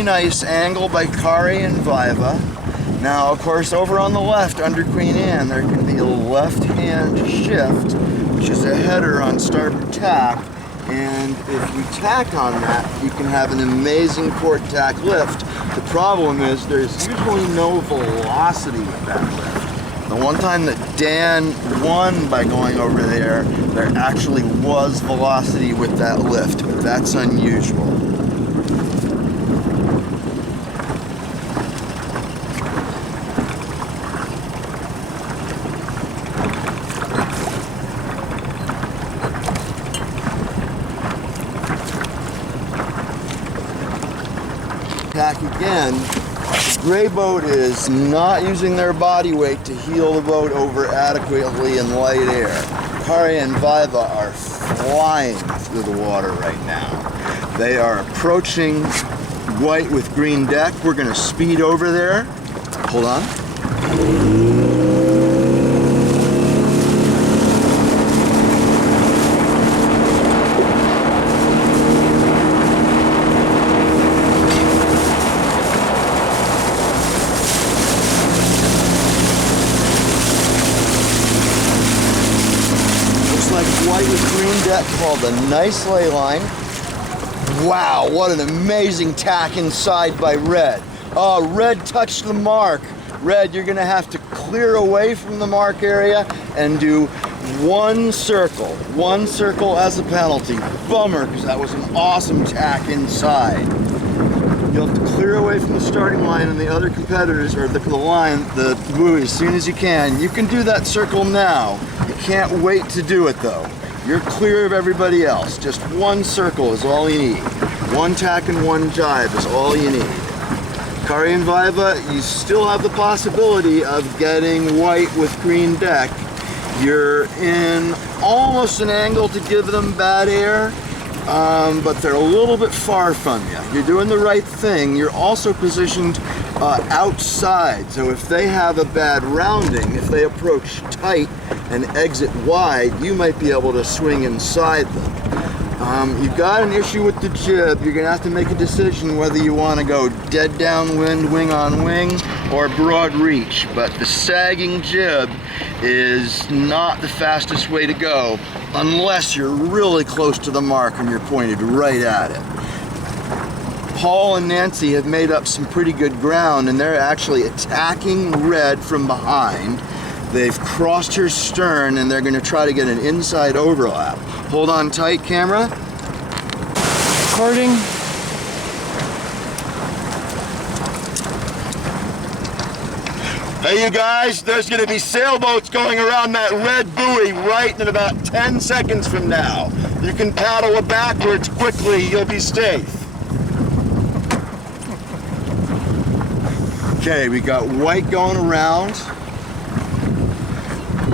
really nice angle by Kari and Viva. Now, of course, over on the left under Queen Anne, there can be a left-hand shift, which is a header on starboard tack. And if you tack on that, you can have an amazing port tack lift. The problem is there's usually no velocity with that lift. The one time that Dan won by going over there, there actually was velocity with that lift, but that's unusual. Tack again. The gray boat is not using their body weight to heel the boat over adequately in light air. Kari and Viva are flying through the water right now. They are approaching white with green deck. We're going to speed over there. Hold on. White with green deck called a nice ley line. Wow, what an amazing tack inside by Red. Oh, Red touched the mark. Red, you're gonna have to clear away from the mark area and do one circle as a penalty. Bummer, because that was an awesome tack inside. You'll have to clear away from the starting line and the other competitors, or the buoy, as soon as you can. You can do that circle now. You can't wait to do it though. You're clear of everybody else. Just one circle is all you need. One tack and one jibe is all you need. Kari and Viva, you still have the possibility of getting white with green deck. You're in almost an angle to give them bad air. But they're a little bit far from you. You're doing the right thing. You're also positioned outside, so if they have a bad rounding, if they approach tight and exit wide, you might be able to swing inside them. You've got an issue with the jib. You're going to have to make a decision whether you want to go dead downwind, wing on wing, or broad reach. But the sagging jib is not the fastest way to go unless you're really close to the mark and you're pointed right at it. Paul and Nancy have made up some pretty good ground, and they're actually attacking Red from behind. They've crossed her stern and they're going to try to get an inside overlap. Hold on tight, camera. Recording. Hey you guys, there's going to be sailboats going around that red buoy right in about 10 seconds from now. You can paddle it backwards quickly, you'll be safe. Okay, we got white going around.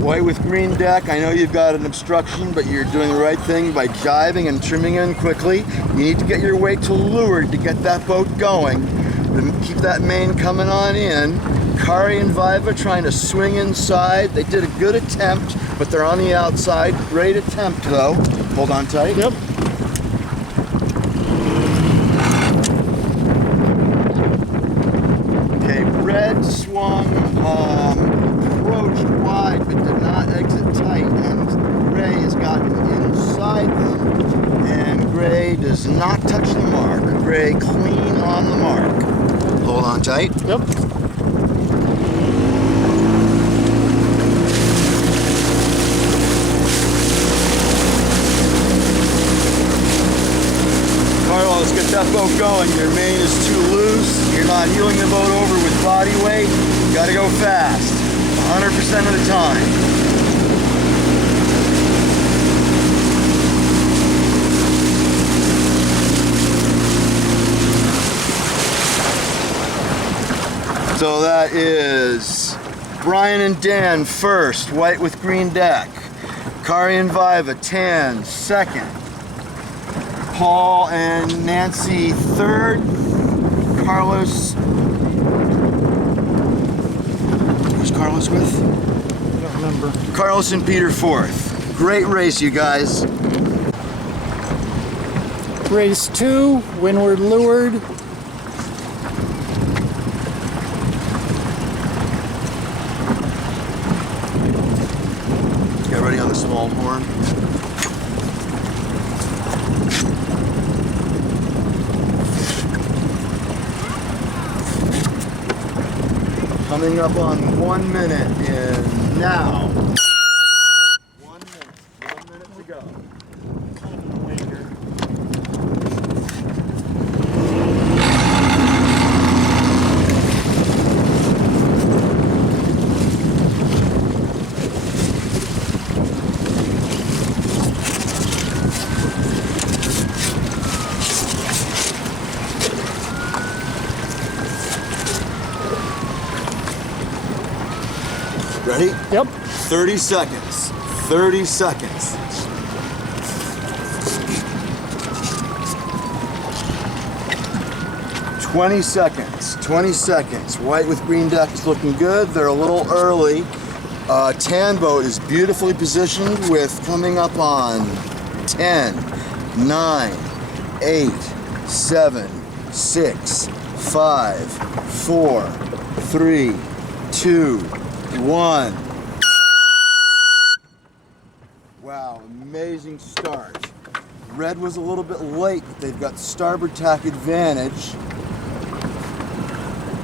White with green deck. I know you've got an obstruction, but you're doing the right thing by jiving and trimming in quickly. You need to get your weight to leeward to get that boat going. Then keep that main coming on in. Kari and Viva trying to swing inside. They did a good attempt, but they're on the outside. Great attempt though. Hold on tight. Yep. Okay, Red swung, approached wide, but did not exit tight, and Gray has gotten inside them, and Gray does not touch the mark. Gray clean on the mark. Hold on tight. Yep. Let's get that boat going. Your main is too loose. You're not heeling the boat over with body weight. You gotta go fast, 100% of the time. So that is Brian and Dan first, white with green deck. Kari and Viva, tan, second. Paul and Nancy third. Carlos. Who's Carlos with? I don't remember. Carlos and Peter fourth. Great race, you guys. Race 2, windward leeward. Get ready on the small horn. Coming up on 1 minute in now. 1 minute to go. Ready? Yep. 30 seconds. 30 seconds. Twenty seconds. 20 seconds. White with green deck is looking good. They're a little early. Tan boat is beautifully positioned with coming up on 10, 9, 8, 7, 6, 5, 4, 3, 2, 1. Wow, amazing start. Red was a little bit late, but they've got starboard tack advantage.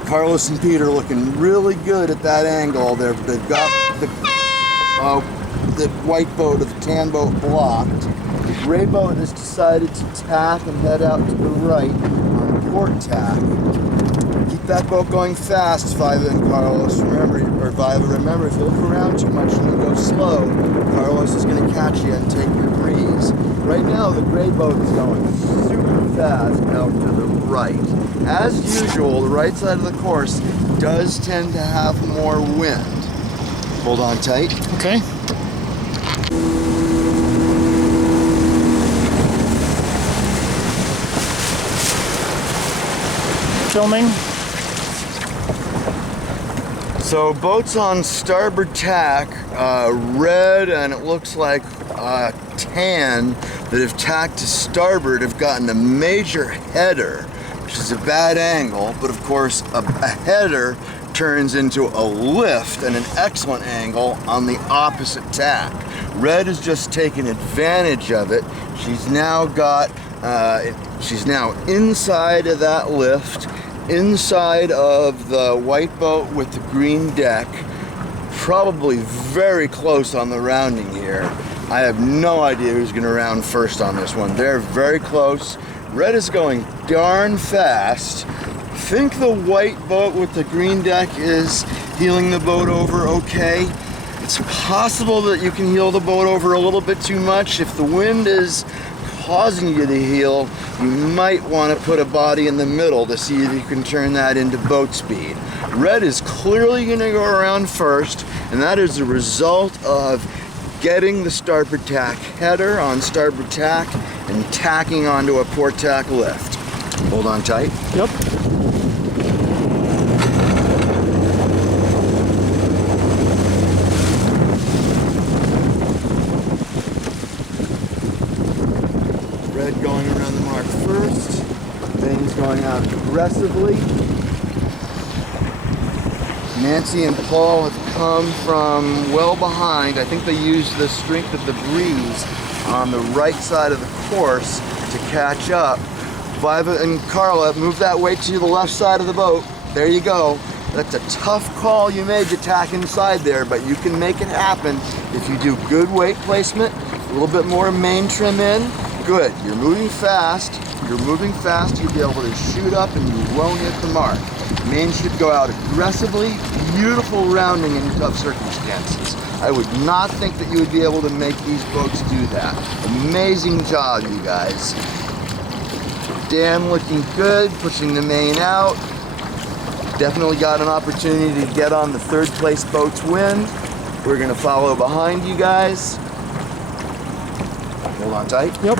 Carlos and Pete are looking really good at that angle. They've got the white boat or the tan boat blocked. The gray boat has decided to tack and head out to the right on port tack. Keep that boat going fast, Viva and Carlos. Remember, if you look around too much and you go slow, Carlos is going to catch you and take your breeze. Right now, the gray boat is going super fast out to the right. As usual, the right side of the course does tend to have more wind. Hold on tight. Okay. Filming. So boats on starboard tack, red and it looks like tan that have tacked to starboard have gotten a major header, which is a bad angle, but of course a header turns into a lift and an excellent angle on the opposite tack. Red has just taken advantage of it. She's now inside of that lift, inside of the white boat with the green deck, probably very close on the rounding here. I have no idea who's going to round first on this one. They're very close. Red is going darn fast. I think the white boat with the green deck is heeling the boat over okay. It's possible that you can heel the boat over a little bit too much. If the wind is causing you to heel, you might want to put a body in the middle to see if you can turn that into boat speed. Red is clearly going to go around first, and that is a result of getting the starboard tack header on starboard tack and tacking onto a port tack lift. Hold on tight. Yep. Red going around the mark first. Then he's going out aggressively. Nancy and Paul have come from well behind. I think they used the strength of the breeze on the right side of the course to catch up. Viva and Carla, move that weight to the left side of the boat. There you go. That's a tough call you made to tack inside there, but you can make it happen if you do good weight placement, a little bit more main trim in. Good, you're moving fast. You're moving fast, you'll be able to shoot up and you won't hit the mark. Main should go out aggressively. Beautiful rounding in tough circumstances. I would not think that you would be able to make these boats do that. Amazing job, you guys. Dam looking good, pushing the main out. Definitely got an opportunity to get on the third place boat's wind. We're gonna follow behind you guys. Hold on tight. Yep.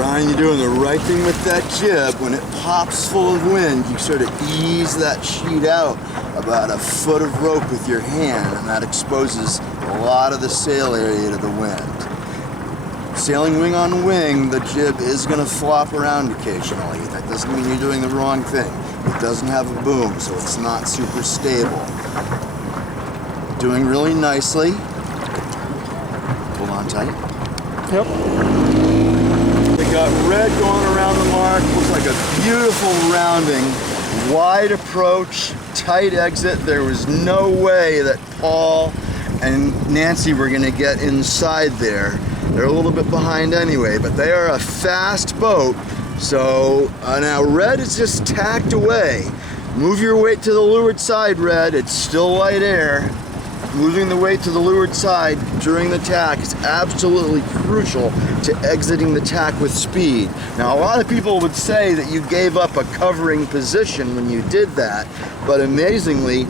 Brian, you're doing the right thing with that jib. When it pops full of wind, you sort of ease that sheet out about a foot of rope with your hand, and that exposes a lot of the sail area to the wind. Sailing wing on wing, the jib is going to flop around occasionally. That doesn't mean you're doing the wrong thing. It doesn't have a boom, so it's not super stable. Doing really nicely. Hold on tight. Yep. We got red going around the mark. Looks like a beautiful rounding. Wide approach, tight exit. There was no way that Paul and Nancy were going to get inside there. They're a little bit behind anyway, but they are a fast boat. So now red is just tacked away. Move your weight to the leeward side, red. It's still light air. Moving the weight to the leeward side during the tack is absolutely crucial to exiting the tack with speed. Now, a lot of people would say that you gave up a covering position when you did that, but amazingly,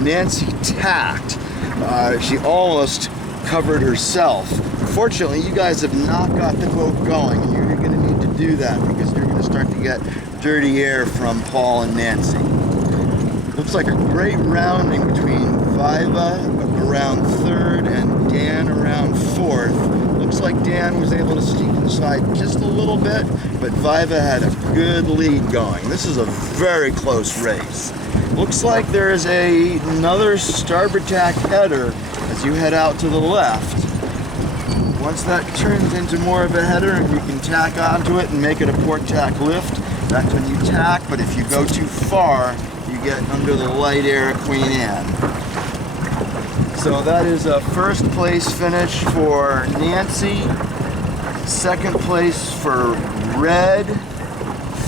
Nancy tacked. She almost covered herself. Fortunately, you guys have not got the boat going, and you're going to need to do that because you're going to start to get dirty air from Paul and Nancy. Looks like a great rounding between Viva around third and Dan around fourth. Looks like Dan was able to sneak inside just a little bit, but Viva had a good lead going. This is a very close race. Looks like there is another starboard tack header as you head out to the left. Once that turns into more of a header and you can tack onto it and make it a port tack lift, that's when you tack, but if you go too far, you get under the light air at Queen Anne. So that is a first place finish for Nancy, second place for Red,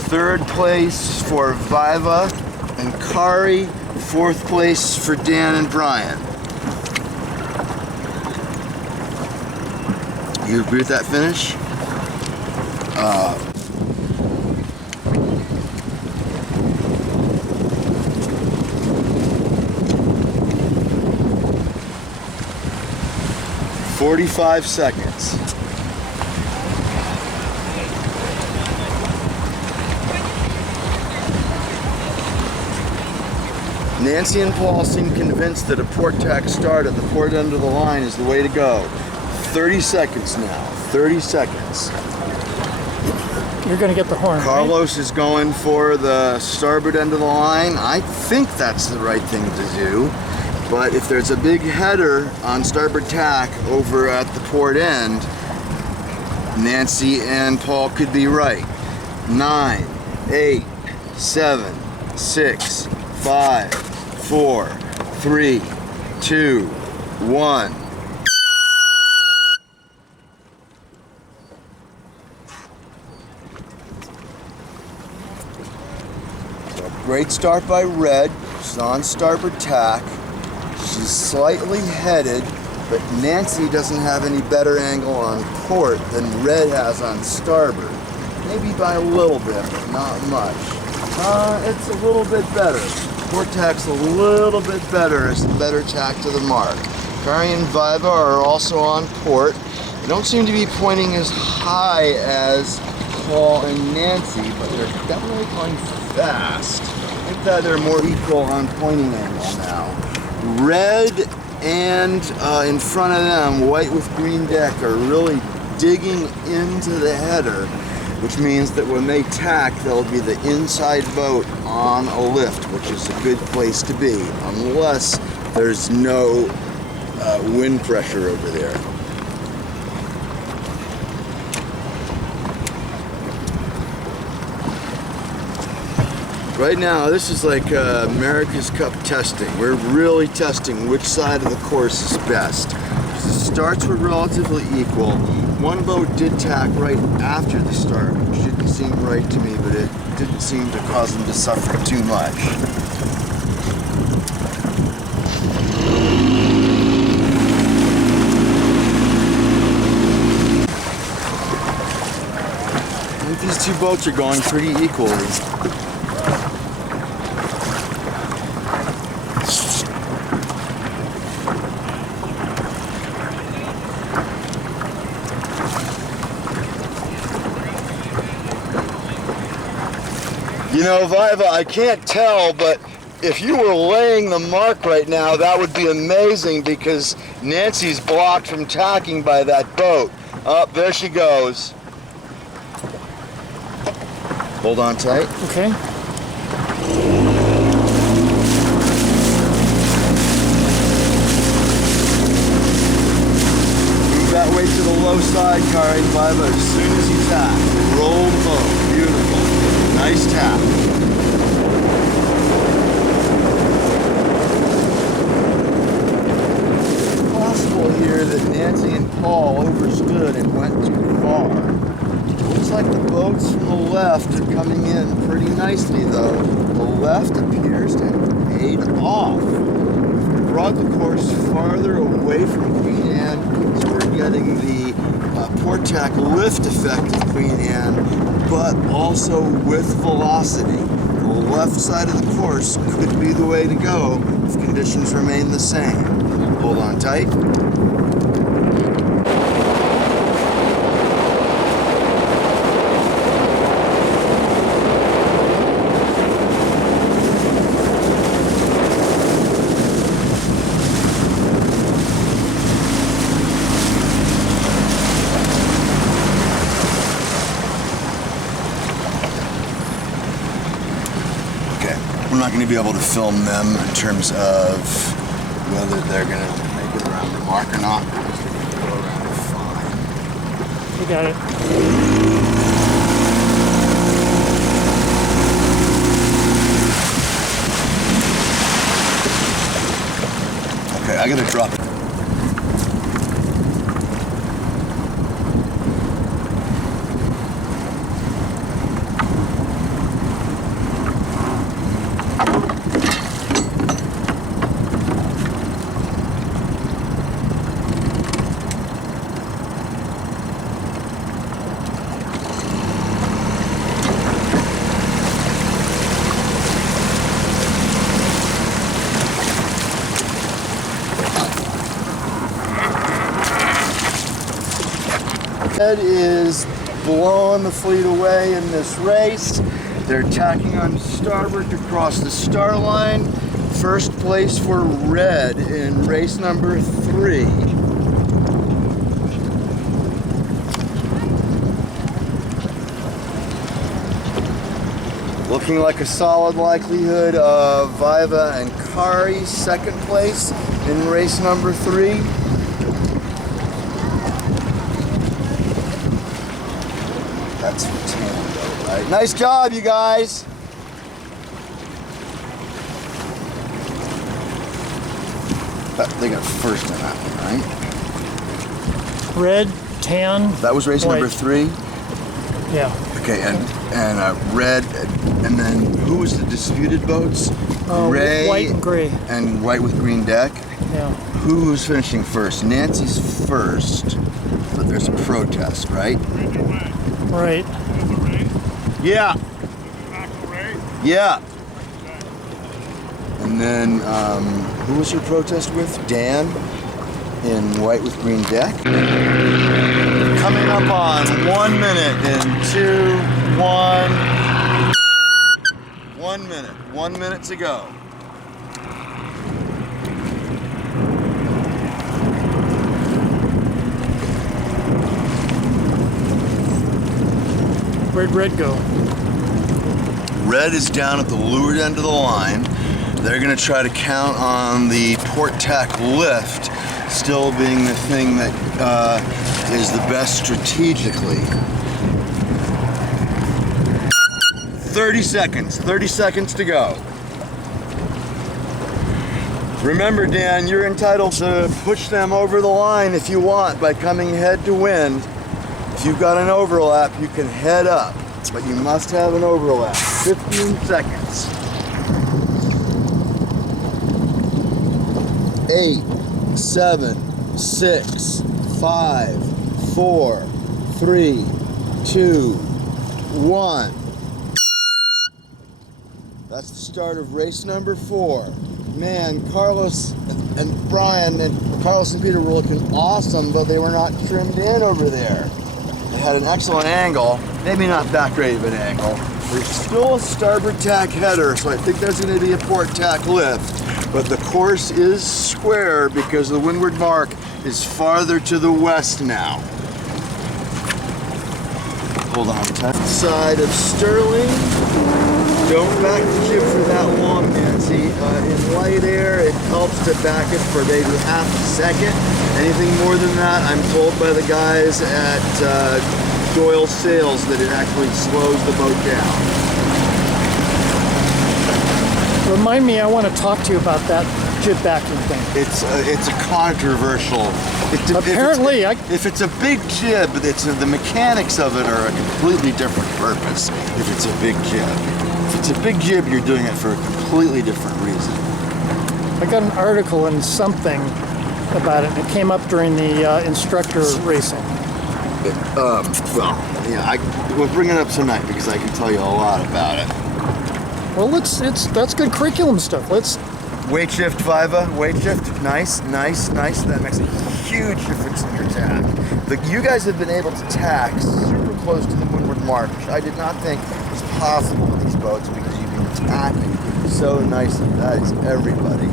third place for Viva and Kari, fourth place for Dan and Brian. You agree with that finish? 45 seconds. Nancy and Paul seem convinced that a port tack start at the port end of the line is the way to go. 30 seconds now. 30 seconds. You're going to get the horn. Carlos right? is going for the starboard end of the line. I think that's the right thing to do. But if there's a big header on starboard tack over at the port end, Nancy and Paul could be right. 9, 8, 7, 6, 5, 4, 3, 2, 1. So great start by Red. She's on starboard tack. She's slightly headed, but Nancy doesn't have any better angle on port than Red has on starboard. Maybe by a little bit, but not much. It's a little bit better. Port tack's a little bit better. It's the better tack to the mark. Kari and Viva are also on port. They don't seem to be pointing as high as Paul and Nancy, but they're definitely going fast. I think that they're more equal on pointing angle now. Red and in front of them, white with green deck, are really digging into the header, which means that when they tack, they'll be the inside boat on a lift, which is a good place to be, unless there's no wind pressure over there. Right now, this is like America's Cup testing. We're really testing which side of the course is best. The starts were relatively equal. One boat did tack right after the start, which didn't seem right to me, but it didn't seem to cause them to suffer too much. I think these two boats are going pretty equally. You know, Viva, I can't tell, but if you were laying the mark right now, that would be amazing because Nancy's blocked from tacking by that boat. Up, there she goes. Hold on tight. Okay. Move that way to the low side, Kari, Viva, as soon as you tack. Roll the boat. Beautiful. Nice tap. Possible here that Nancy and Paul overstood and went too far. Looks like the boats from the left are coming in pretty nicely though. The left appears to have paid off. We've brought the course farther away from Queen Anne, so we're getting the port tack lift effect of Queen Anne, but also with velocity. The left side of the course could be the way to go if conditions remain the same. Hold on tight. We're not going to be able to film them in terms of whether they're going to make it around the mark or not. They're going to go around fine. You got it. Okay, I got to drop it. Red is blowing the fleet away in this race. They're tacking on starboard to cross the star line. First place for Red in race number 3. Looking like a solid likelihood of Viva and Kari second place in race number 3. That's for Tango, right? Nice job, you guys. They got first in that one, right? Red, tan. That was race white. number 3. Yeah. Okay, and red, and then who was the disputed boats? Gray, white and gray. and white with green deck. Yeah. Who's finishing first? Nancy's first, but there's a protest, right? Right. Yeah. Yeah. And then, who was your protest with? Dan in white with green deck. Coming up on 1 minute in 2, 1. 1 minute. 1 minute to go. Where'd Red go? Red is down at the leeward end of the line. They're going to try to count on the port tack lift still being the thing that is the best strategically. 30 seconds. 30 seconds to go. Remember, Dan, you're entitled to push them over the line if you want by coming head to wind. If you've got an overlap, you can head up, but you must have an overlap. 15 seconds. 8, 7, 6, 5, 4, 3, 2, 1. That's the start of race number 4. Man, Carlos and Brian and Carlos and Peter were looking awesome, but they were not trimmed in over there. They had an excellent angle, maybe not that great of an angle, There's still a starboard tack header, so I think there's going to be a port tack lift. But the course is square because the windward mark is farther to the west now. Hold on, side of Sterling. Don't back the jib for that long, Nancy. In light air, it helps to back it for maybe half a second. Anything more than that, I'm told by the guys at Doyle Sails that it actually slows the boat down. Remind me, I want to talk to you about that jib backing thing. It's a controversial. Apparently, if it's a big jib, the mechanics of it are a completely different purpose. If it's a big jib, if it's a big jib, you're doing it for a completely different reason. I got an article in something about it, and it came up during the instructor racing. Well, yeah, we'll bring it up tonight because I can tell you a lot about it. Well, that's good curriculum stuff. Let's weight shift, Viva, weight shift, nice. That makes a huge difference in your tack. You guys have been able to tack super close to the windward mark, which I did not think was possible with these boats because you've been tacking so nicely. That is everybody.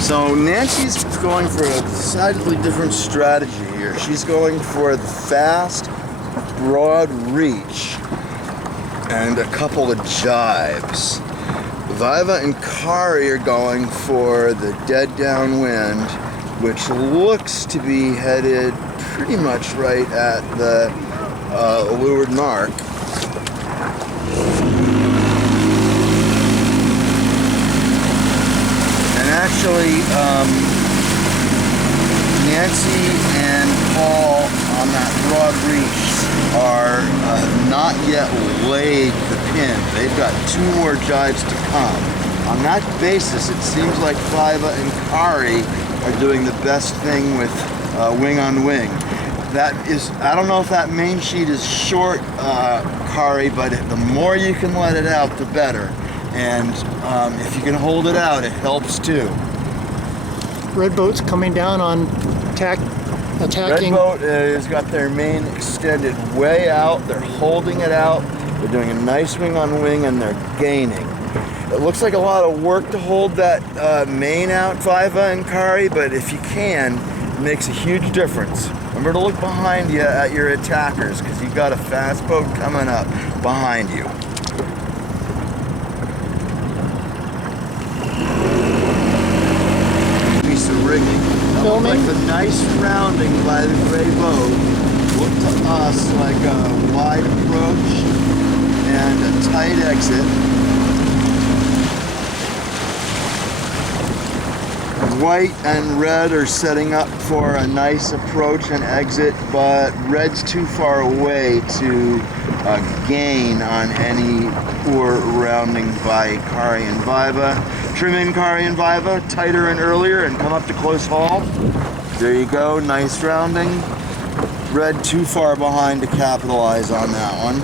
So Nancy's going for a decidedly different strategy here. She's going for the fast, broad reach and a couple of jibes. Viva and Kari are going for the dead downwind, which looks to be headed pretty much right at the leeward mark. Actually, Nancy and Paul on that broad reach are not yet laid the pin. They've got 2 more jibes to come. On that basis, it seems like Viva and Kari are doing the best thing with wing on wing. That is, I don't know if that main sheet is short, Kari, but the more you can let it out, the better. And if you can hold it out, it helps too. Red boat's coming down on attacking. Red boat has got their main extended way out. They're holding it out. They're doing a nice wing on wing, and they're gaining. It looks like a lot of work to hold that main out, Viva and Kari, but if you can, it makes a huge difference. Remember to look behind you at your attackers, because you've got a fast boat coming up behind you. Rigging. That looked like the nice rounding by the gray boat. Looked to us like a wide approach and a tight exit. White and red are setting up for a nice approach and exit, but red's too far away to gain on any poor rounding by Kari and Viva. Trim in Kari and Viva, tighter and earlier, and come up to close haul. There you go, nice rounding. Red too far behind to capitalize on that one.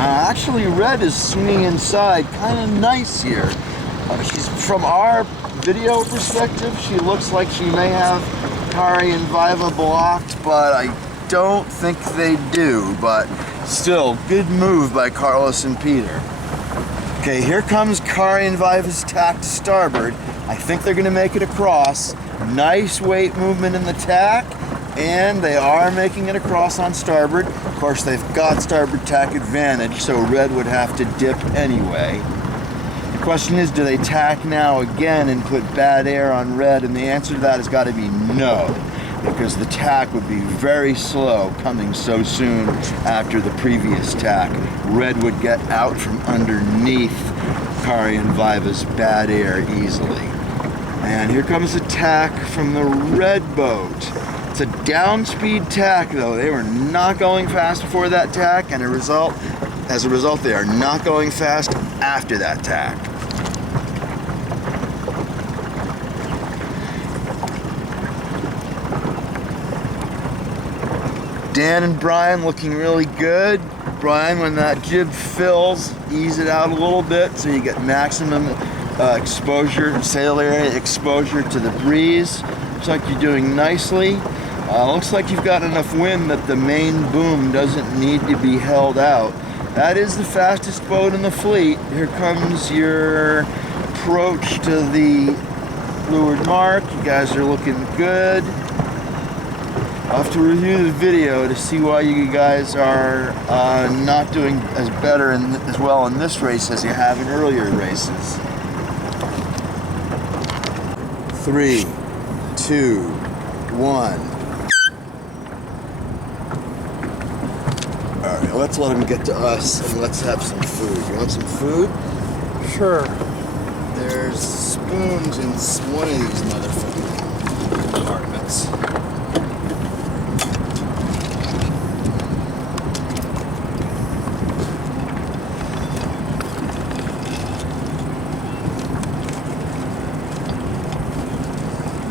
Actually, red is swinging inside kind of nice here. She's, from our video perspective, she looks like she may have Kari and Viva blocked, but I don't think they do. But still, good move by Carlos and Peter. Okay, here comes Kari and Viva's tack to starboard. I think they're going to make it across. Nice weight movement in the tack, and they are making it across on starboard. Of course, they've got starboard tack advantage, so red would have to dip anyway. The question is, do they tack now again and put bad air on red? And the answer to that has got to be no, because the tack would be very slow coming so soon after the previous tack. Red would get out from underneath Kari and Viva's bad air easily. And here comes the tack from the red boat. It's a down-speed tack though. They were not going fast before that tack, and as a result, they are not going fast after that tack. Dan and Brian looking really good. Brian, when that jib fills, ease it out a little bit so you get maximum exposure, sail area exposure to the breeze. Looks like you're doing nicely. Looks like you've got enough wind that the main boom doesn't need to be held out. That is the fastest boat in the fleet. Here comes your approach to the leeward mark. You guys are looking good. I'll have to review the video to see why you guys are not doing as well in this race as you have in earlier races. 3, 2, 1. All right, let's let them get to us and let's have some food. You want some food? Sure. There's spoons in one of these motherfucking compartments.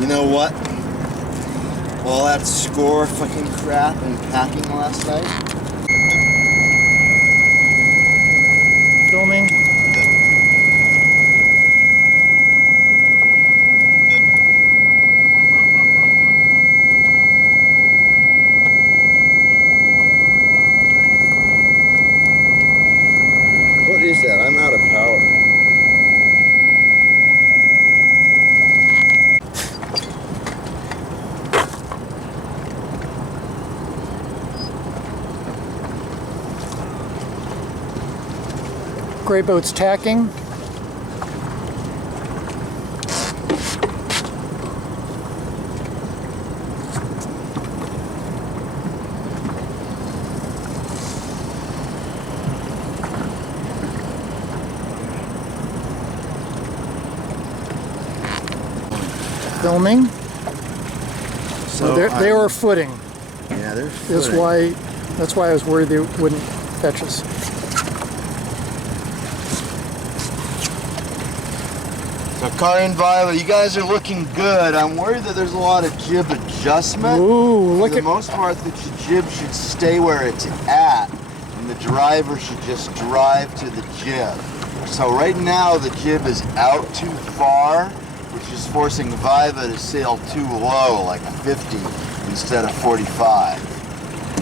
You know what? All that score fucking crap and packing last night. Filming. What is that? I'm out of power. Gray boat's tacking. Filming. So they were footing. Yeah, they're footing. That's why I was worried they wouldn't fetch us. So Kari and Viva, you guys are looking good. I'm worried that there's a lot of jib adjustment. Ooh, look For the most part, the jib should stay where it's at, and the driver should just drive to the jib. So right now, the jib is out too far, which is forcing Viva to sail too low, like 50 instead of 45.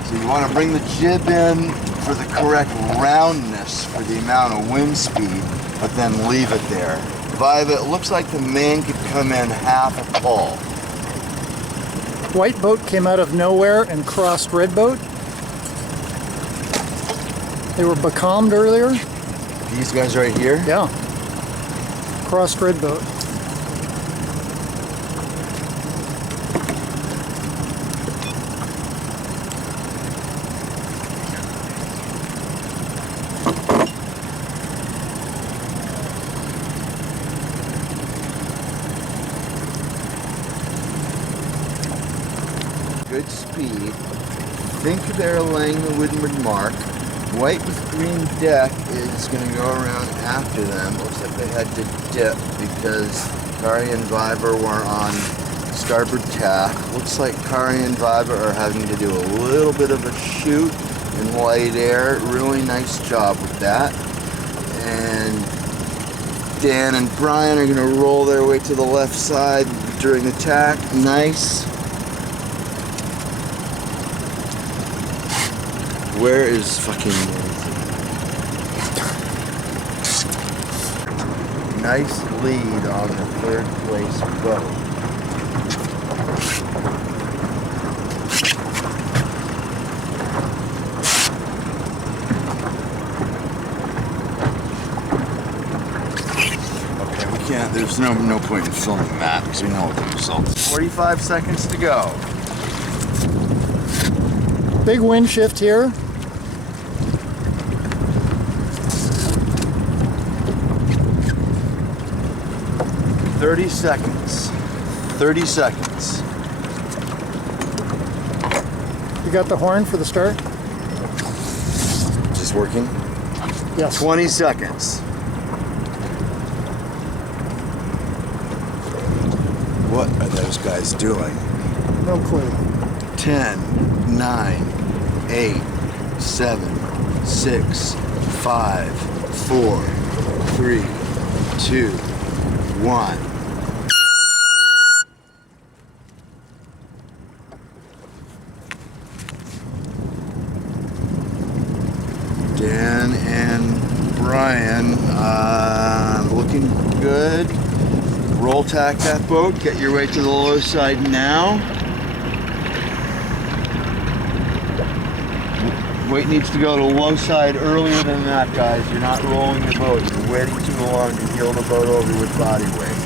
So you want to bring the jib in for the correct roundness for the amount of wind speed, but then leave it there. Viva, it looks like the main could come in half a pull. White boat came out of nowhere and crossed red boat. They were becalmed earlier. These guys right here? Yeah. Crossed red boat. Good speed. Think they're laying the windward mark. White with green deck is going to go around after them. Looks like they had to dip because Kari and Viva were on starboard tack. Looks like Kari and Viva are having to do a little bit of a shoot in light air. Really nice job with that. And Dan and Brian are going to roll their way to the left side during the tack. Nice. Where is fucking nice lead on the third place boat. Okay, we can't, there's no point in filming that because we know what the result is. 45 seconds to go. Big wind shift here. 30 seconds. 30 seconds. You got the horn for the start? Is this working? Yes. 20 seconds. What are those guys doing? No clue. 10, 9, 8, 7, 6, 5, 4, 3, 2, 1. Dan and Brian, looking good. Roll tack that boat, get your way to the low side now. Weight needs to go to low side earlier than that, guys. You're not rolling the boat. You're waiting too long to heel the boat over with body weight.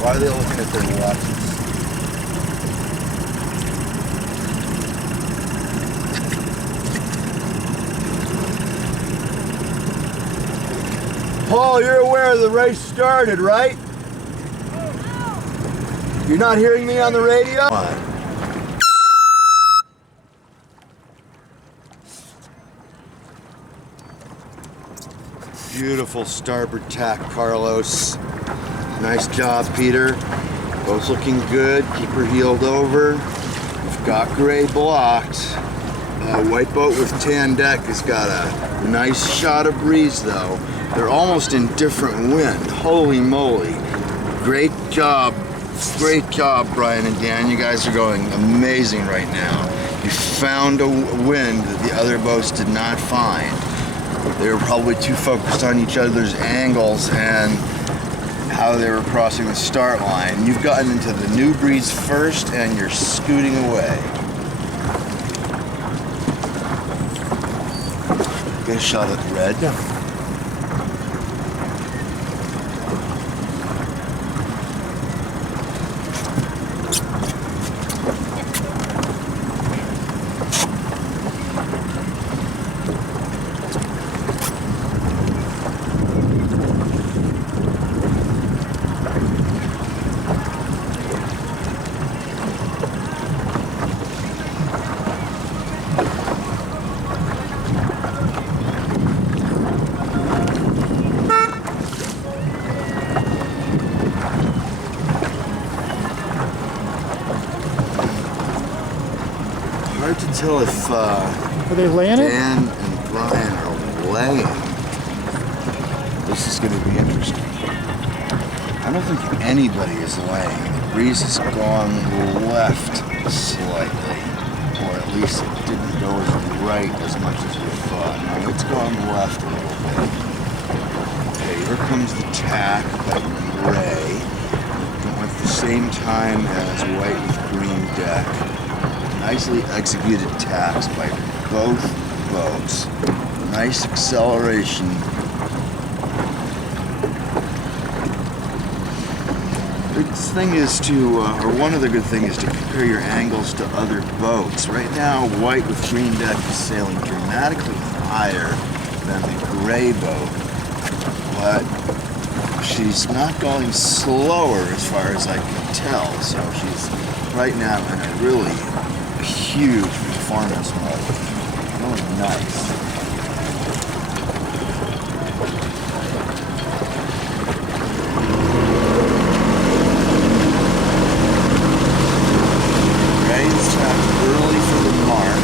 Why are they looking at their watches? Paul, you're aware the race started, right? You're not hearing me on the radio? Beautiful starboard tack, Carlos. Nice job, Peter. Both looking good. Keep her heeled over. We've got gray blocked. White boat with tan deck has got a nice shot of breeze, though. They're almost in different wind. Holy moly. Great job. Great job, Brian and Dan. You guys are going amazing right now. You found a wind that the other boats did not find. They were probably too focused on each other's angles and how they were crossing the start line. You've gotten into the new breeze first and you're scooting away. Get a shot at the red. Yeah. Hard to tell if Are they laying it? Dan and Brian are laying. This is going to be interesting. I don't think anybody is laying. The breeze has gone left slightly, or at least it didn't go as right as much as we thought. Now it's gone left a little bit. Okay, here comes the tack by gray. Going at the same time as white with green deck. Nicely executed tacks by both boats. Nice acceleration. The good thing is to, or one of the good things is to compare your angles to other boats. Right now, white with green deck is sailing dramatically higher than the gray boat, but she's not going slower as far as I can tell. So she's right now in a really huge performance mode. Really nice. Gray's tapped early for the mark.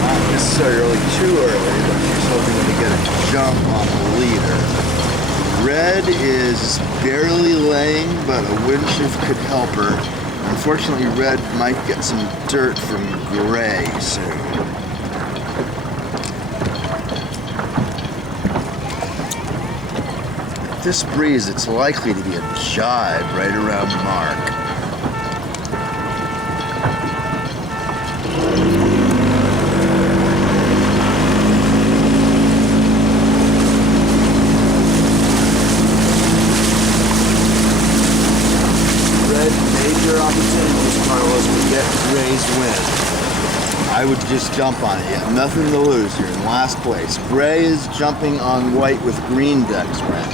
Not necessarily too early, but she's hoping to get a jump on the leader. Red is barely laying, but a wind shift could help her. Unfortunately, red might get some dirt from gray soon. This breeze, it's likely to be a jibe right around the mark. Red, major opportunities, Carlos, to get Gray's win. I would just jump on it. You have nothing to lose. You're in last place. Gray is jumping on white with green decks, Ren.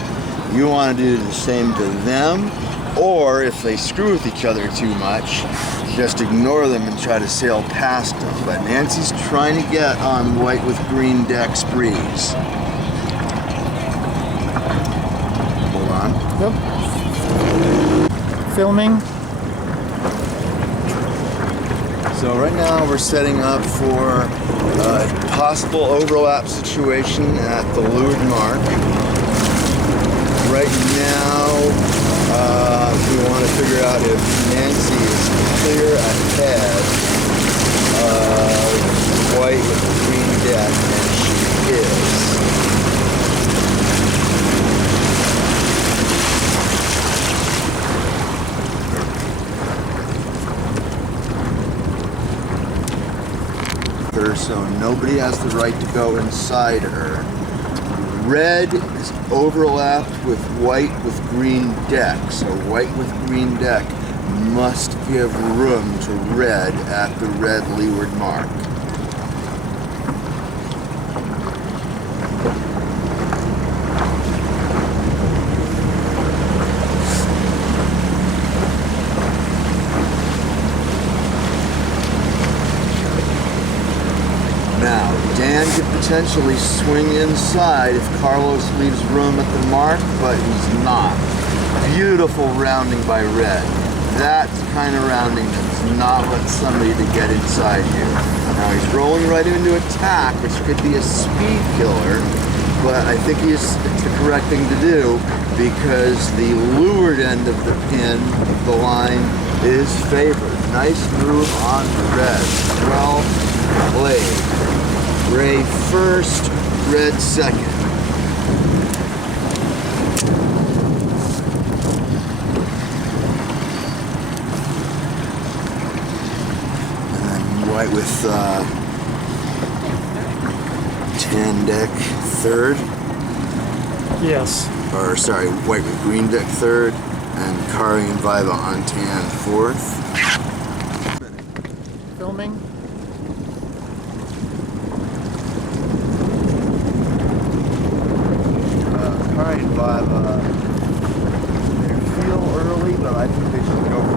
You want to do the same to them, or if they screw with each other too much, just ignore them and try to sail past them. But Nancy's trying to get on white with green decks breeze. Hold on. Yep. Filming. So right now we're setting up for a possible overlap situation at the leeward mark. Right now we want to figure out if Nancy is clear ahead of white with the green deck, and she is. So nobody has the right to go inside her. Red is overlapped with white with green deck, so white with green deck must give room to red at the red leeward mark. Now, Dan could potentially swing inside if Carlos leaves room at the mark, but he's not. Beautiful rounding by red. That kind of rounding does not let somebody to get inside you. Now he's rolling right into attack, which could be a speed killer, but I think it's the correct thing to do because the leeward end of the pin of the line is favored. Nice move on the red. Well played. Gray first, red second. And then white with tan deck third. Yes. Or sorry, white with green deck third, and Kari and Viva on tan fourth. Filming. Kari and Viva, they feel early, but I think they should go for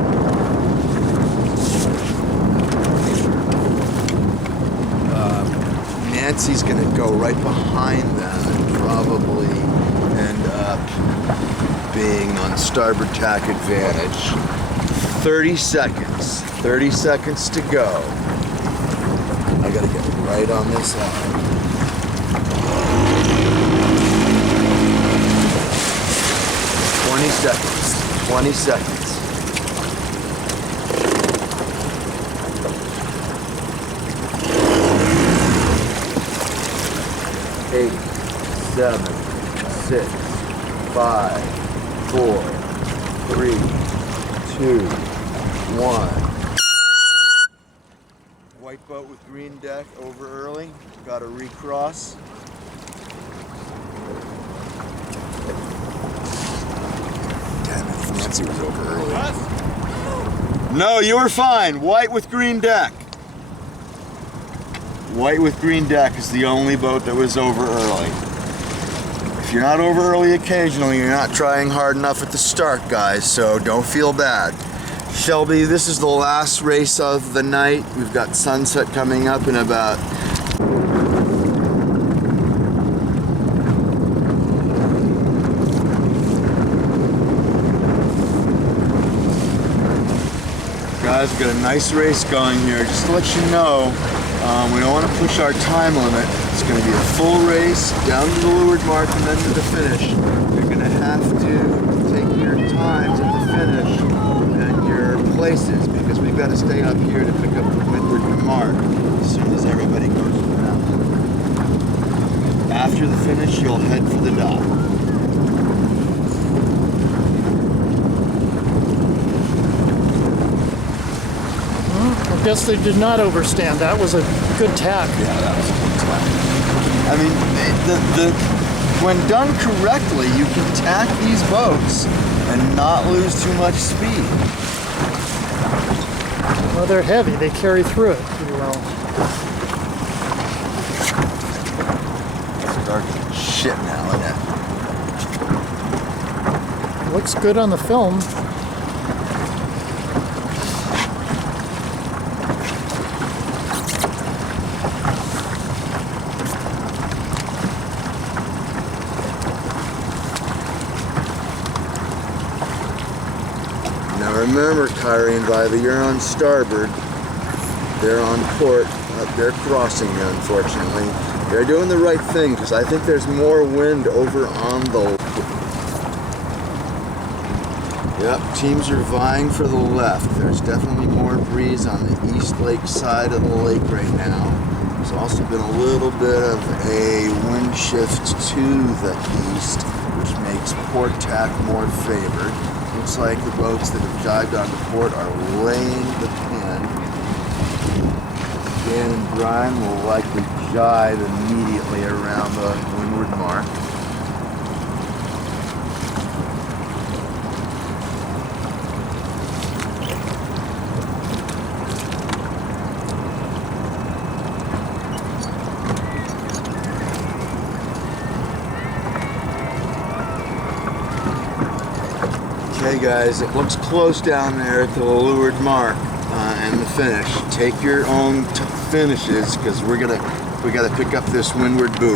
the Nancy's going to go right behind them and probably end up being on starboard tack advantage. 30 seconds. 30 seconds to go. I got to get right on this line. Seconds. 20 seconds. 8, 7, 6, 5, 4, 3, 2, 1. White boat with green deck over early. Got to recross. Nancy was over early. No, you were fine. White with green deck. White with green deck is the only boat that was over early. If you're not over early occasionally, you're not trying hard enough at the start, guys, so don't feel bad. Shelby, this is the last race of the night. We've got sunset coming up in about guys, we've got a nice race going here. Just to let you know, we don't want to push our time limit. It's going to be a full race down to the leeward mark and then to the finish. You're going to have to take your times at the finish and your places because we've got to stay up here to pick up the windward mark as soon as everybody goes around. After the finish, you'll head for the dock. I guess they did not overstand. That was a good tack. Yeah, that was a good tack. I mean, when done correctly, you can tack these boats and not lose too much speed. Well, they're heavy. They carry through it pretty well. It's dark as shit now, isn't it? Looks good on the film. Now remember, Kyrie and Violet, you're on starboard. They're on port. They're crossing you, unfortunately. They're doing the right thing because I think there's more wind over on the... Yep, teams are vying for the left. There's definitely more breeze on the east lake side of the lake right now. There's also been a little bit of a wind shift to the east, which makes port tack more favored. Looks like the boats that have dived onto port are laying the pin. Dan and Brian will likely jibe immediately around the windward mark. Okay guys, it looks close down there at the leeward mark and the finish. Take your own finishes because we gotta pick up this windward boom.